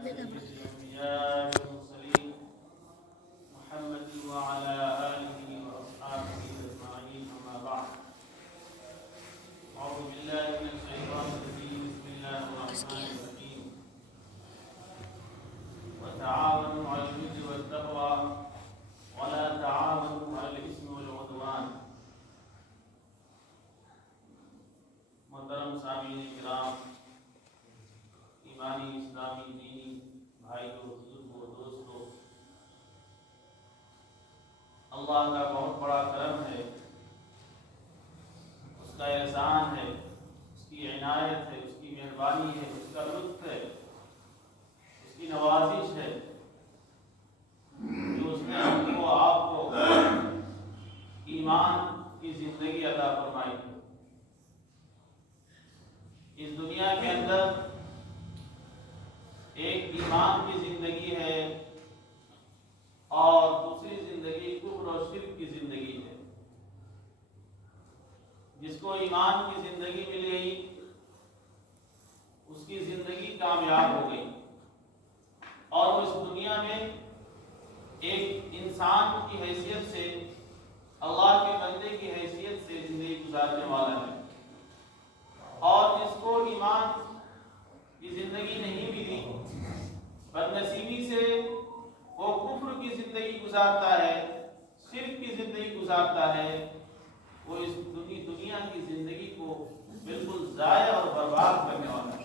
الأنبياء والمرسلين محمد وعلى آله وأصحابه أجمعين أما بعد أعوذ بالله من الشيطان الرجيم بسم الله الرحمن الرحيم وتعاونوا على البر والتقوى ولا تعاونوا على الإثم والعدوان محترم سامعین کرام، ایمانی اسلامی دینی بھائیوں بزرگوں دوستوں، اللہ کا بہت بڑا کرم ہے، اس کا احسان ہے، اس کی عنایت ہے، اس کی مہربانی ہے، اس کا لطف ہے، اس کی نوازش ہے جو اس نے ہم کو آپ کو ایمان کی زندگی عطا فرمائی ہے۔ اس دنیا کے اندر ایک ایمان کی زندگی ہے اور دوسری زندگی کفر اور شرک کی زندگی ہے۔ جس کو ایمان کی زندگی مل گئی اس کی زندگی کامیاب ہو گئی اور وہ اس دنیا میں ایک انسان کی حیثیت سے، اللہ کے بندے کی حیثیت سے زندگی گزارنے والا ہے۔ اور جس کو ایمان کی زندگی نہیں ملی، بدنصیبی سے وہ کفر کی زندگی گزارتا ہے، شرک کی زندگی گزارتا ہے، وہ اس دنیا کی زندگی کو بالکل ضائع اور برباد کرنے والا ہے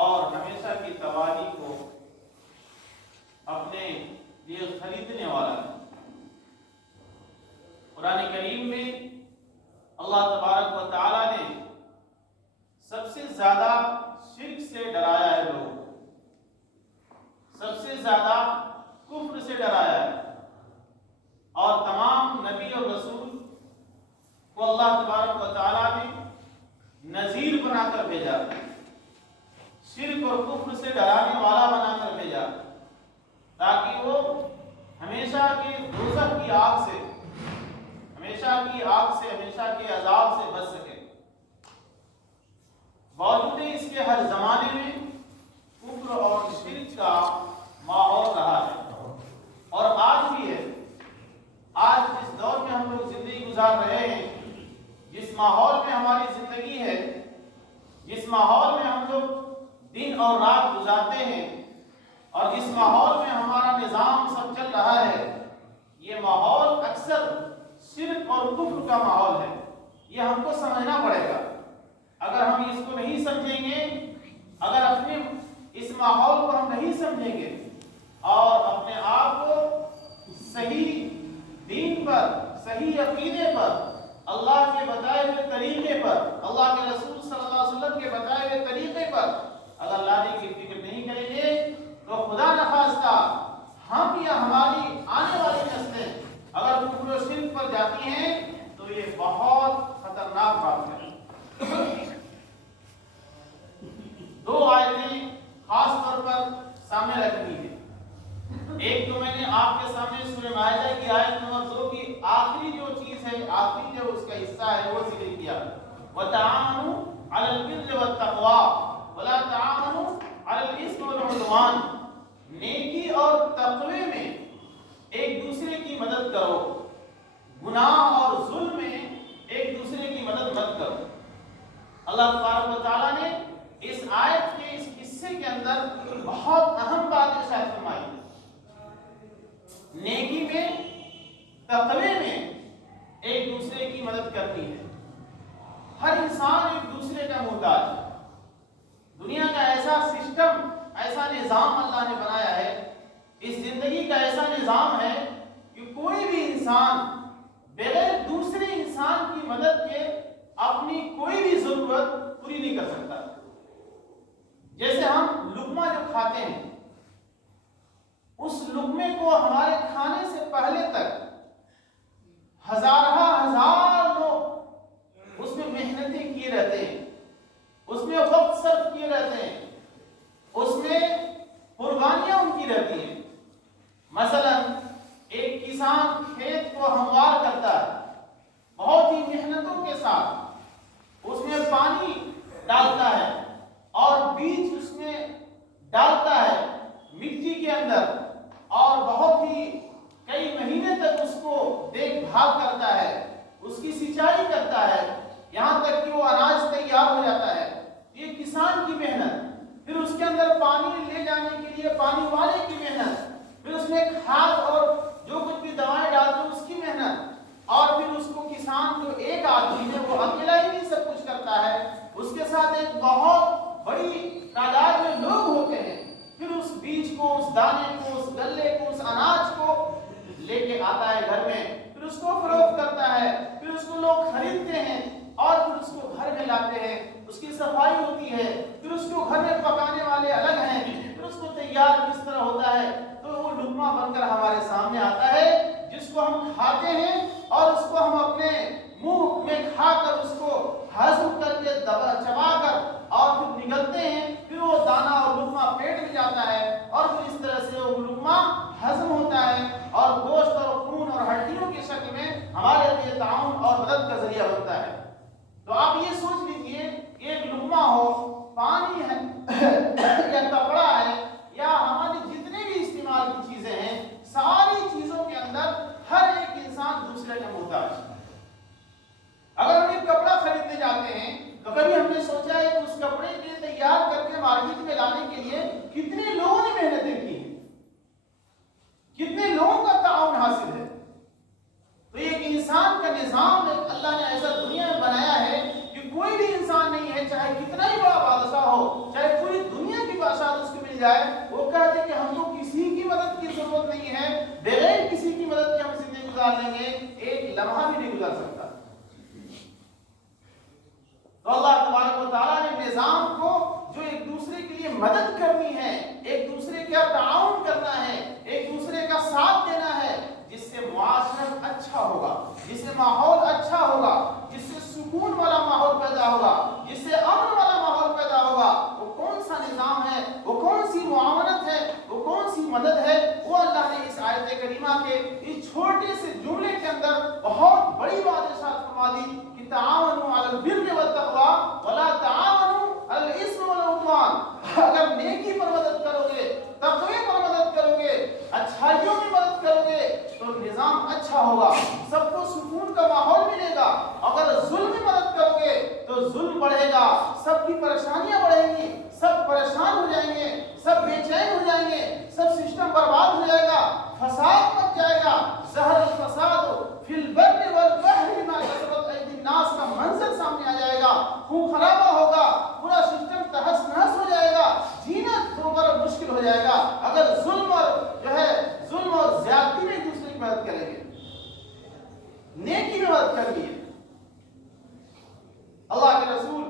اور ہمیشہ کی تباہی کو اپنے لیے خریدنے والا ہے۔ قرآن کریم میں اللہ تبارک و تعالی نے سب سے زیادہ شرک سے ڈرایا ہے، لوگوں کو سب سے زیادہ کفر سے ڈرایا ہے، اور تمام نبی اور رسول کو اللہ تبارک و تعالی نے نذیر بنا کر بھیجا، شرک اور کفر سے ڈرانے والا بنا کر بھیجا، تاکہ وہ ہمیشہ کے دوزخ کی آگ سے، ہمیشہ کی آگ سے، ہمیشہ کے عذاب سے بچ سکے۔ باوجود اس کے ہر زمانے میں کفر اور شرک کا ماحول رہا ہے اور آج بھی ہے۔ آج جس دور میں ہم لوگ زندگی گزار رہے ہیں، جس ماحول میں ہماری زندگی ہے، جس ماحول میں ہم لوگ دن اور رات گزارتے ہیں اور جس ماحول میں ہمارا نظام سب چل رہا ہے، یہ ماحول اکثر شرک اور کفر کا ماحول ہے۔ یہ ہم کو سمجھنا پڑے گا۔ اگر ہم اس کو نہیں سمجھیں گے، اگر اپنے اس ماحول کو ہم نہیں سمجھیں گے اور اپنے آپ کو صحیح دین پر، صحیح عقیدے پر، اللہ کے بتائے ہوئے طریقے پر، اللہ کے رسول صلی اللہ علیہ وسلم کے بتائے ہوئے طریقے پر اگر لانے کی فکر نہیں کریں گے تو خدا نخواستہ ہم یا ہماری آنے والی نسلیں اگر کفر و شرک پر جاتی ہیں تو یہ بہت خطرناک بات ہے۔ دو آیتیں خاص طور پر سامنے رکھنی ہے۔ ایک تو میں نے آپ کے سامنے سورہ مائدہ کی آیت نمبر 2 کی آخری جو چیز ہے، آخری جو اس کا حصہ ہے وہ ذکر کیا، وَتَعَاوَنُوا عَلَى الْبِرِّ وَالتَّقْوَى وَلَا تَعَاوَنُوا عَلَى الْإِثْمِ وَالْعُدْوَانِ۔ نیکی اور تقوی میں ایک دوسرے کی مدد کرو، گناہ اور ظلم میں ایک دوسرے کی مدد مت کرو۔ اللہ تبارک و تعالیٰ نے اس آیت کے اس حصے کے اندر بہت اہم بات ارشاد فرمائی۔ نیکی میں، تقوی میں ایک دوسرے کی مدد کرتی ہے۔ ہر انسان ایک دوسرے کا محتاج ہے۔ دنیا کا ایسا سسٹم، ایسا نظام اللہ نے بنایا ہے، اس زندگی کا ایسا نظام ہے کہ کوئی بھی انسان بغیر دوسرے انسان کی مدد کے اپنی کوئی بھی ضرورت پوری نہیں کر سکتا۔ جیسے ہم لقمہ جو کھاتے ہیں، اس لقمے کو ہمارے کھانے سے پہلے تک ہزار لوگ اس میں محنتیں کیے رہتے ہیں، اس میں وقت صرف کیے رہتے ہیں، اس میں قربانیاں ان کی رہتی ہیں۔ مثلا ایک کسان کھیت کو ہموار کرتا ہے بہت ہی محنتوں کے ساتھ، اس میں پانی ڈالتا ہے اور بیج اس میں ڈالتا ہے کے اندر اور بہت ہی کئی مہینے تک اس کو دیکھ بھال کرتا ہے، اس کی سینچائی کرتا ہے، یہاں تک کہ وہ اناج تیار ہو جاتا ہے، یہ کسان کی محنت، پھر اس کے اندر پانی لے جانے کے لیے پانی والے کی محنت، پھر اس میں کھاد اور جو کچھ بھی دوائیں ڈالتے ہیں اس کی محنت، اور پھر اس کو کسان جو ایک آدمی ہے وہ اکیلا ہی نہیں سب کچھ کرتا ہے، اس کے ساتھ ایک بہت بڑی تعداد میں لوگ ہوتے ہیں، پھر اس بیج کو، اس دانے کو، اس گلے کو، اس اناج کو لے کے آتا ہے گھر میں، پھر اس کو فروخت کرتا ہے، پھر اس کو لوگ خریدتے ہیں اور پھر اس کو گھر میں لاتے ہیں، اس کی صفائی ہوتی ہے، پھر اس کو گھر میں پکانے والے الگ ہیں، پھر اس کو تیار کس طرح ہوتا ہے، تو وہ لقمہ بن کر ہمارے سامنے آتا ہے جس کو ہم کھاتے ہیں اور اس کو ہم اپنے منہ میں کھا کر اس کو ہضم کر کے چبا کر اور پھر نگلتے ہیں، پھر وہ دانہ اور لقمہ پیٹ میں جاتا ہے اور پھر اس طرح سے وہ لقمہ ہضم ہوتا ہے اور گوشت اور خون اور ہڈیوں کی شکل میں ہمارے لیے تعاون اور مدد کا ذریعہ بنتا ہے۔ تو آپ یہ سوچ لیجئے ایک لقمہ ہو، پانی ہے یا کپڑا ہے یا ہماری جتنے بھی استعمال کی چیزیں ہیں، ساری چیزوں کے اندر ہر ایک انسان دوسرے کا محتاج ہے۔ اگر ہم ایک کپڑا خریدنے جاتے ہیں تو کبھی ہم نے سوچا ہے کہ اس کپڑے کے تیار کر کے مارکیٹ میں لانے کے لیے کتنے لوگوں نے محنتیں کی ہیں، کتنے لوگوں کا تعاون حاصل ہے۔ تو ایک انسان کا نظام اللہ نے ایسا دنیا میں بنایا ہے کہ کوئی بھی انسان نہیں ہے، چاہے کتنا ہی بڑا بادشاہ ہو، چاہے پوری دنیا کی بادشاہ اس کو مل جائے، وہ کہتے کہ ہم کو کسی کی مدد کی ضرورت نہیں ہے، بغیر کسی کی مدد کے ہم زندگی گزار لیں گے، ایک لمحہ بھی نہیں گزار سکتا۔ تو اللہ تبارک و تعالیٰ نے نظام کو جو ایک دوسرے کے لیے مدد کرنی ہے، ایک دوسرے کا تعاون کرنا ہے، ایک دوسرے کا ساتھ دینا ہے، جس سے معاشرت اچھا ہوگا، جس سے ماحول اچھا ہوگا، جس سے سکون والا ماحول پیدا ہوگا، جس سے امن والا ماحول پیدا ہوگا، وہ کون سا نظام ہے، وہ کون سی معاونت ہے، وہ کون سی مدد ہے، وہ اللہ نے اس آیت کریمہ کے اس چھوٹے سے جملے کے اندر بہت بڑی بات ارشاد فرما دی کہ تعاونوا علی البر والتقوی ولا تعاونوا علی الاثم والعدوان۔ اگر نیکی پر مدد کرو گے، تقوی پر مدد کرو گے، اچھائیوں میں مدد کرو گے تو نظام اچھا ہوگا، سب کو سکون کا ماحول ملے گا۔ اگر ظلم میں مدد کرو گے تو ظلم بڑھے گا، سب کی پریشانیاں بڑھیں گی، سب پریشان ہو جائیں گے، سب بے چین ہو جائیں گے، سب سسٹم برباد ہو جائے گا، فساد مچ جائے گا۔ ظہر الفساد فی البر والبحر بما کسبت ایدی الناس کا منظر سامنے آ جائے گا، خون خرابہ ہوگا، پورا سسٹم تہس نہس ہو جائے گا، جینا دوبارہ مشکل ہو جائے گا اگر ظلم اور ظلم اور زیادتی میں ایک دوسرے کی مدد کریں گے، نیکی میں مدد کرنی ہے۔ اللہ کے رسول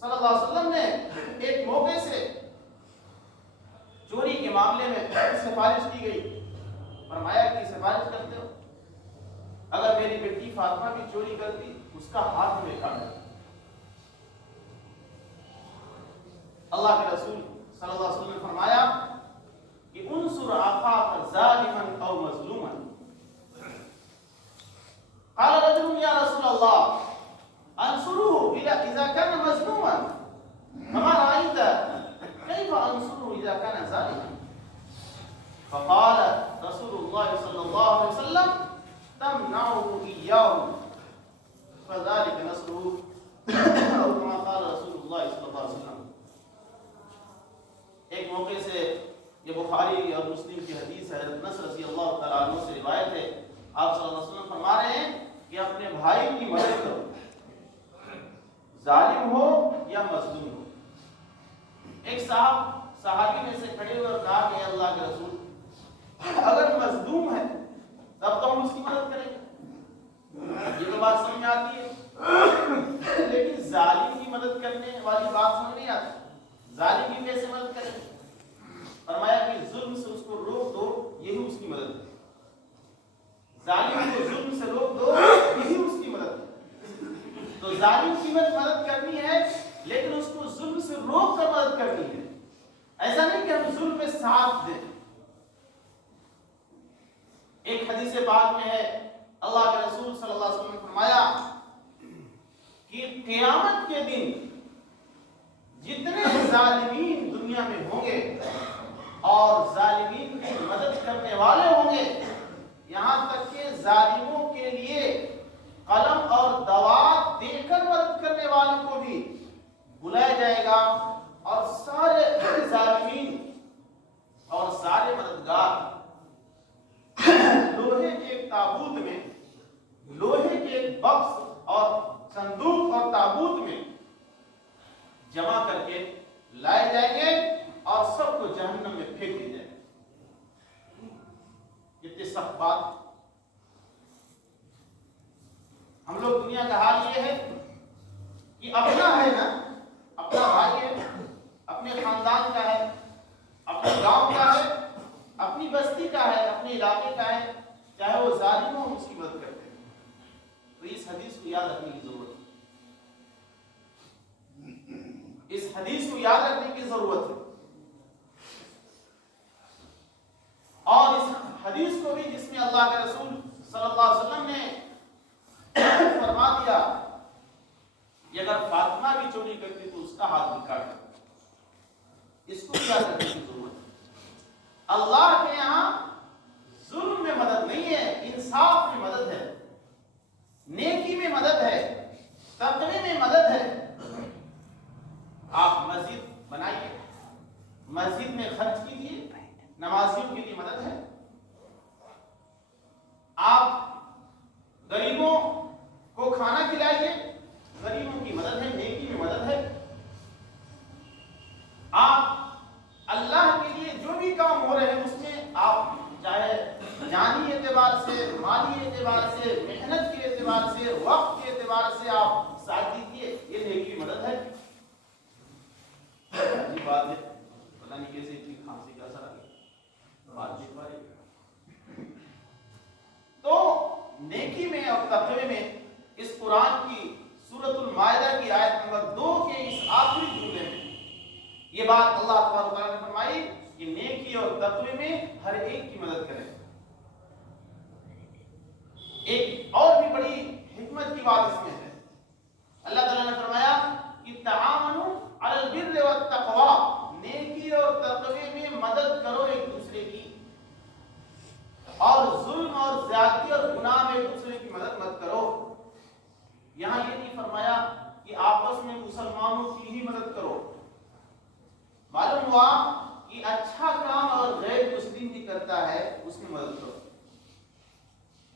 صلی اللہ علیہ وسلم نے ایک موقع سے چوری کے معاملے میں سفارش کی گئی، فرمایا کہ سفارش کرتے ہو، اگر میری بیٹی فاطمہ بھی چوری کرتی اس کا ہاتھ میں کاٹ دیتا۔ اللہ کے رسول صلی اللہ علیہ وسلم نے فرمایا کہ انصر اخاک ظالما او مظلوما۔ قال رجل یا رسول اللہ انصره اذا كان مظلوما فما رأيت كيف انصره اذا كان ظالما؟ فقال رسول الله صلى الله عليه وسلم تمنعه إياه فذلك نصره أو كما قال رسول الله صلى الله عليه وسلم۔ ایک موقع سے یہ بخاری اور مسلم کی حدیث ہے، حضرت انس رضی اللہ تعالیٰ عنہ سے روایت ہے، آپ صلی اللہ علیہ وسلم فرما رہے ہیں کہ اپنے بھائی کی مدد کرو، ظالم ہو یا مظلوم ہو۔ ایک صحابی میں سے کھڑے ہوئے اور کہا کہ اللہ کے رسول اگر مظلوم ہے تب تو ہم اس کی مدد کریں گے، یہ تو بات سمجھ آتی ہے، لیکن ظالم کی مدد کرنے والی بات سمجھ نہیں آتی، ظالم کی کیسے مدد کریں؟ فرمایا کہ ظلم سے اس کو روک دو، یہی اس کی مدد ہے، ظالم کو ظلم سے روک دو، یہی اس کی مدد ہے۔ تو ظالم کی مدد کرنی ہے لیکن اس کو ظلم سے روک کر مدد کرنی ہے، ایسا نہیں کہ ہم ظلم میں ساتھ دیں۔ ایک حدیث پاک میں ہے اللہ کے رسول صلی اللہ علیہ وسلم نے فرمایا کہ قیامت کے دن جتنے ظالمین دنیا میں ہوں گے اور ظالمین کی مدد کرنے والے ہوں گے، یہاں تک کہ ظالموں کے لیے قلم اور دوات دے کر مدد کرنے والوں کو بھی بلایا جائے گا، اور سارے ظالمین اور سارے مددگار لوہے کے ایک تابوت میں، لوہے کے ایک بکس اور صندوق اور تابوت میں جمع کر کے لائے جائیں گے اور سب کو جہنم میں پھینک دی جائے گی۔ اتنی سخت بات۔ ہم لوگ دنیا کا حال یہ ہے کہ اپنا ہے نا، اپنا بھائی ہے، اپنے خاندان کا ہے، اپنے گاؤں کا ہے، اپنی بستی کا ہے، اپنے علاقے کا ہے، چاہے وہ ظالم ہو اس کی مدد کرتے ہیں۔ تو اس حدیث کو یاد رکھنے کی ضرورت ہے، اس حدیث کو یاد رکھنے کی ضرورت ہے، اور اس حدیث کو بھی جس میں اللہ کے رسول صلی اللہ علیہ وسلم نے فرما دیا کہ اگر فاطمہ بھی چوری کرتی تو اس کا ہاتھ بھی کاٹ دیتا، اس کو یاد رکھنے کی ضرورت ہے۔ اللہ کے یہاں ظلم میں مدد نہیں ہے، انصاف میں مدد ہے، نیکی میں مدد ہے، تقوی میں مدد ہے۔ آپ مسجد بنائیے، مسجد میں خرچ کیجیے، نمازیوں کے لیے مدد ہے۔ آپ غریبوں کو کھانا کھلائیے، غریبوں کی مدد ہے، نیکی میں مدد ہے۔ آپ اللہ کے لیے جو بھی کام ہو رہے ہیں اس میں آپ چاہے جانی اعتبار سے، مالی اعتبار سے، محنت کے اعتبار سے، وقت کے اعتبار سے آپ ساتھ دیجیے، یہ نیکی کی مدد ہے۔ یہ بات ہے، پتہ نہیں کیسے اتنی کھانسی کا اثر آ گیا، بات نہیں پا رہی۔ تو نیکی میں اور تقوی میں اس قرآن کی سورۃ المائدہ کی آیت نمبر 2 کے اس آخری جملے میں یہ بات اللہ تبارک و تعالیٰ نے فرمائی کہ نیکی اور تقوی میں ہر ایک کی مدد کریں۔ ایک اور بھی بڑی حکمت کی بات اس میں ہے، اللہ تعالیٰ نے فرمایا کہ تعاونوا علی البر والتقوی، نیکی اور تقوی میں مدد کرو ایک دوسرے کی، اور ظلم اور زیادتی اور گناہ میں ایک دوسرے کی مدد مت کرو۔ یہاں یہ نہیں فرمایا کہ آپس میں مسلمانوں کی ہی مدد کرو، معلوم ہوا کہ اچھا کام اور غیر مسلم بھی کرتا ہے اس میں مدد کرو۔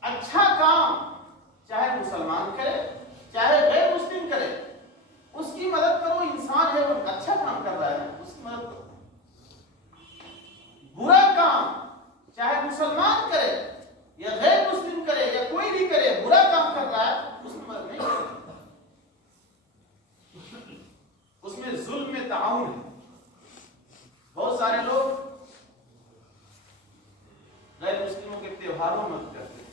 اچھا کام چاہے مسلمان کرے چاہے غیر مسلم کرے اس کی مدد کرو، انسان ہے وہ اچھا کام کر رہا ہے اس کی مدد کرو۔ برا کام چاہے مسلمان کرے یا غیر مسلم کرے یا کوئی بھی کرے، برا کام کر رہا ہے اس کی مدد نہیں کرے، اس میں ظلم میں تعاون ہے۔ بہت سارے لوگ غیر مسلموں کے تہواروں میں مدد کرتے ہیں،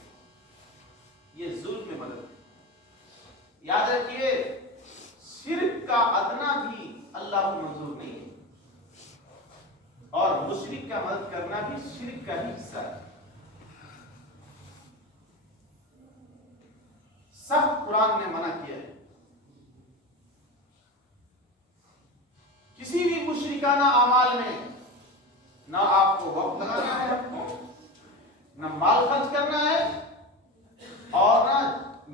یہ ظلم میں مدد ہے۔ یاد رکھیے شرک کا ادنا بھی اللہ کو منظور نہیں ہے، اور مشرک کا مدد کرنا بھی شرک کا ہی حصہ ہے۔ سخت قرآن نے منع کیا ہے، کسی بھی مشرکانہ اعمال میں نہ آپ کو وقت لگانا ہے، نہ مال خرچ کرنا ہے، اور نہ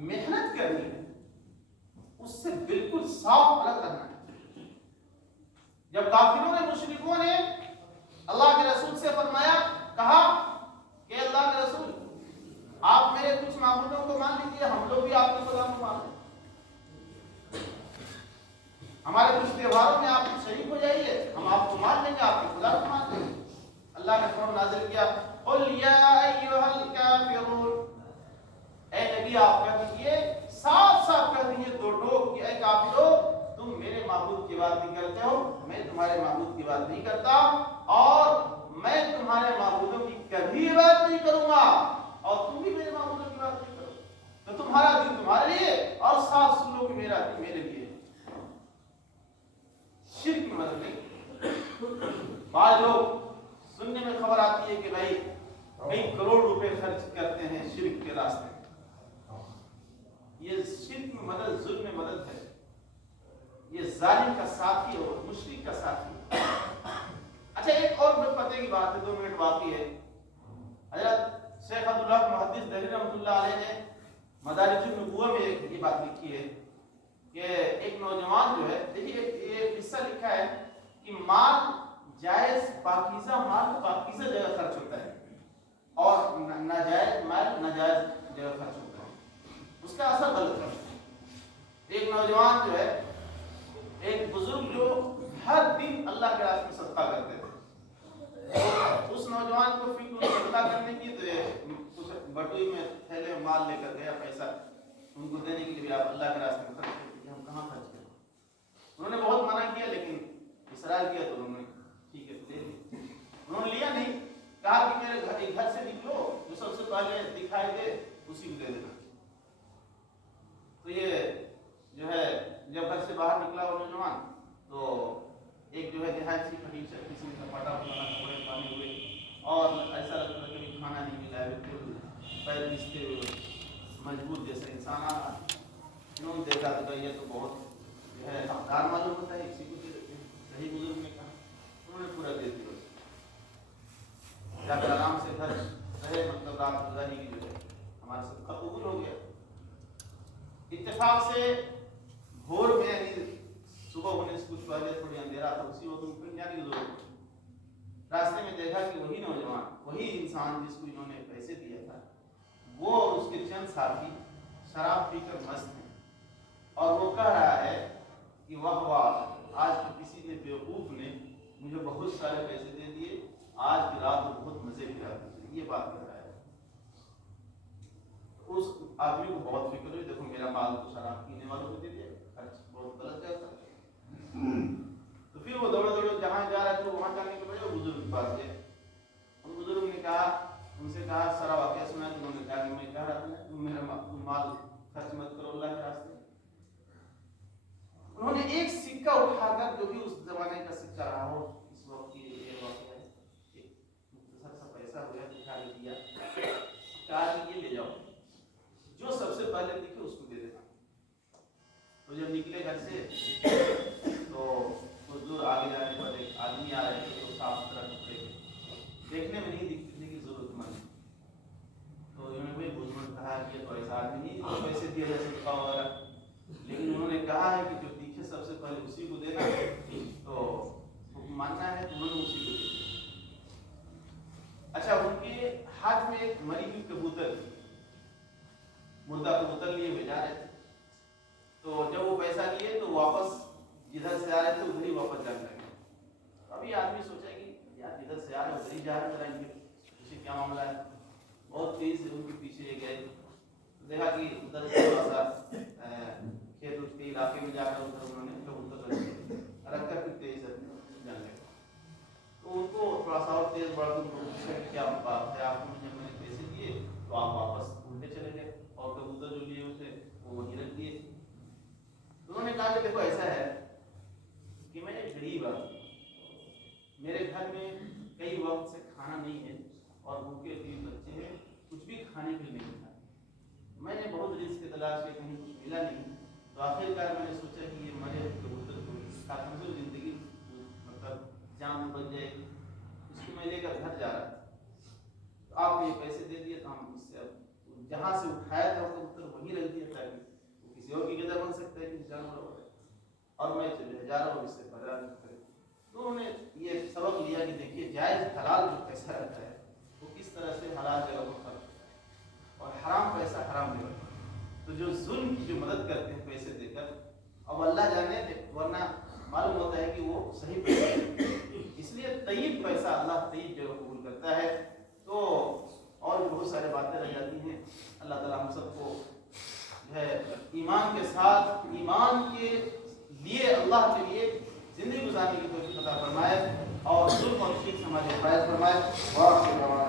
محنت کرنی ہے، اس سے بالکل صاف الگ رہنا ہے۔ جب کافروں نے، مشرکوں نے اللہ کے رسول سے فرمایا، کہا کہ اللہ کے رسول آپ میرے کچھ معبودوں کو مان لیجیے، ہم لوگ بھی آپ کے خدا کو مان لیں، ہمارے کچھ تہواروں میں آپ شریک ہو جائیے، ہم آپ کو مان لیں گے، آپ کے خدا کو مان لیں گے۔ اللہ نے فرمان نازل کیا، قل یا ایھا الکافرون، اے نبی آپ کہہ دیجیے، صاف صاف کہہ دیجیے دو ٹوک کہ اے کافرو، تم میرے معبود کی بات نہیں کرتے ہو، میں تمہارے معبود کی بات نہیں کرتا، اور میں تمہارے معبودوں کی کبھی بات نہیں کروں گا، اور تم بھی میرے معبودوں کی بات نہیں کرو، تو تمہارا دین تمہارے لیے اور صاف سن لو کہ میرا دین میرے لیے۔ شرک میں مدد نہیں۔ بعض لوگ سننے میں خبر آتی ہے کہ بھائی کئی کروڑ روپے خرچ کرتے ہیں شرک کے راستے میں، یہ شرک میں مدد، ظلم میں مدد ہے، یہ ظالم کا ساتھی اور مشرک کا ساتھی۔ اچھا ایک اور پتے کی بات ہے، 2 منٹ باقی ہے. حضرت شیخ عبداللہ محدث دہلوی رحمۃ اللہ علیہ نے مدارج النبوہ میں یہ بات لکھی ہے کہ ایک نوجوان جو ہے، دیکھیے یہ قصہ لکھا ہے کہ مال جائز پاکیزہ مال پاکیزہ جگہ خرچ ہوتا ہے اور ناجائز مال ناجائز جگہ خرچ ہوتا ہے، اس کا اثر غلط ہے. ایک نوجوان جو ہے، ایک بزرگ جو ہر دن اللہ کے راستے میں صدقہ کرتے تھے، اس نوجوان کو فکر صدقہ کرنے کی تو بٹوئی میں تھیلے میں مال لے کر گیا، پیسہ ان کو دینے کے لیے آپ اللہ کے راستے میں خرچ کرتے، ہم کہاں خرچ کریں. انہوں نے بہت منع کیا لیکن اصرار کیا تو انہوں نے ٹھیک ہے لے لیا. انہوں نے لیا نہیں، کہا کہ میرے گھر سے نکلو، جو سب سے پہلے دکھائی دے اسی کو دے دینا. تو یہ جو ہے جب گھر سے باہر نکلا وہ نوجوان تو ایک جو ہے نہایت سی فقیر سے کسی نے پٹا پڑا، کپڑے پانے ہوئے اور ایسا لگتا تھا کہ کھانا نہیں ملا ہے، بالکل پیر گھستے ہوئے مجبور جیسا انسان آ رہا. انہوں نے دیکھا تو یہ تو بہت جو ہے حقدار معلوم ہوتا ہے، کسی کو دے دیتے ہیں. صحیح بزرگ نے کہا، انہوں نے پورا دے دیا. جا کر آرام سے گھر رہے، مطلب رات گزاری کی جو ہے ہمارا سب قبول ہو گیا. اتفاق سے بھور میں یعنی صبح ہونے سے کچھ پہلے تھوڑی اندھیرا تھا، اسی وقت ان کو جانے کی ضرورت تھی. راستے میں دیکھا کہ وہی نوجوان، وہی انسان جس کو انہوں نے پیسے دیا تھا، وہ اور اس کے چند ساتھی شراب پی کر مست ہیں اور وہ کہہ رہا ہے کہ واہ واہ، آج تو کسی نے بیوقوف نے مجھے بہت سارے پیسے دے دیے، آج کی رات میں بہت مزے کیا. یہ بات کر رہا ہے. اس آدمی کو بہت فکر ہوئی، دیکھو میرا مال تو شراب پینے والوں کو دے دیا، خرچ بہت غلط جاتا ہے. تو پھر وہ دوڑے دوڑے جہاں جا رہے تھے وہاں جانے کے بجائے بزرگ کے پاس گئے. ان بزرگ نے کہا، ان سے کہا سارا واقعہ سنا. انہوں نے کہا کہ میں کہہ رہا تھا تم میرا مال خرچ مت کرو اللہ کے راستے. انہوں نے ایک سکہ اٹھا کر، جو بھی اس زمانے کا سکہ رہا ہو، اس وقت کی یہ واقعہ ہے، ایک مختصر سا پیسہ ہوا دکھا دیا، کہا کہ یہ لے جاؤ، جو سب سے پہلے دکھے اس کو دے دینا. تو جب نکلے گھر سے تو کچھ دور آگے جانے پر ایک آدمی آ رہے تھے، تو صاف ستھرا کپڑے دیکھنے میں نہیں دکھتے تھے کہ ضرورت مند. تو انہوں نے بزرگ کہا کہ یہ تو ایسا آدمی نہیں جو پیسے دیا جا سکتا وغیرہ، لیکن انہوں نے کہا ہے کہ جو دکھے سب سے پہلے اسی کو دینا. تو ماننا ہے تو انہوں نے اسی کو دے دیا. اچھا، ان کے ہاتھ میں ایک مری ہوئی کبوتر، مردہ کبوتر لیے ہوئے جا رہے تھے. تو جب وہ پیسہ لیے تو واپس جدھر سے آ رہے تھے ادھر ہی واپس جانے لگے. ابھی آدمی سوچا کہ یار جدھر سے آ رہے ادھر ہی جا رہے ہیں، ان کے پیچھے کیا معاملہ ہے. بہت تیز سے ان کے پیچھے گئے، دیکھا کہ ادھر تھوڑا سا کھیت اس کے علاقے میں جا کر ادھر انہوں نے کبوتر رکھ کر پھر تیز جانے لگے. تو ان کو تھوڑا سا اور تیز بڑھ کر پوچھا کہ کیا بات ہے، آپ کو مجھے میں نے پیسے دیے تو آپ واپس الٹے چلے گئے اور کبوتر جو لیے ہوئے تھے وہ وہیں رکھ دیے. انہوں نے کہا کہ دیکھو ایسا ہے کہ میں ایک غریب آدمی، میرے گھر میں کئی وقت سے کھانا نہیں ہے اور بھوکے غریب بچے ہیں، کچھ بھی کھانے کے لیے نہیں تھا. میں نے بہت رزق کی تلاش کی، کہیں کچھ ملا نہیں. تو آخر کار میں نے سوچا کہ یہ مرے کبوتر کو کافی زندگی مطلب جان بن جائے گی، اس کو میں لے کر گھر جا رہا تھا. تو آپ یہ پیسے دے دیے تو ہم اس سے جہاں سے اٹھایا تھا کبوتر وہیں رکھ دیا تاکہ وہ کسی اور کی غذا بن سکتا ہے کہ جانور ہو گئے، اور میں جا رہا ہوں اس سے فرار کرے. تو انہوں نے یہ سبق لیا کہ دیکھیے جائز حلال جو پیسہ رہتا ہے وہ کس طرح سے حلال جگہ پر خرچ، اور حرام پیسہ حرام جگہ پر. تو جو ظلم کی جو مدد کرتے ہیں پیسے دے کر، اب اللہ جانے ورنہ معلوم ہوتا ہے کہ وہ صحیح پیسہ ہے. اس لیے طیب پیسہ اللہ طیب جگہ قبول کرتا ہے. تو اور بھی بہت سارے باتیں رہ جاتی ہیں. اللہ تعالیٰ ہم سب کو جو ہے ایمان کے ساتھ، ایمان کے لیے، اللہ کے لیے زندگی گزارنے کی توفیق عطا فرمائے اور ظلم اور شرک سے ہماری حفاظت فرمائے.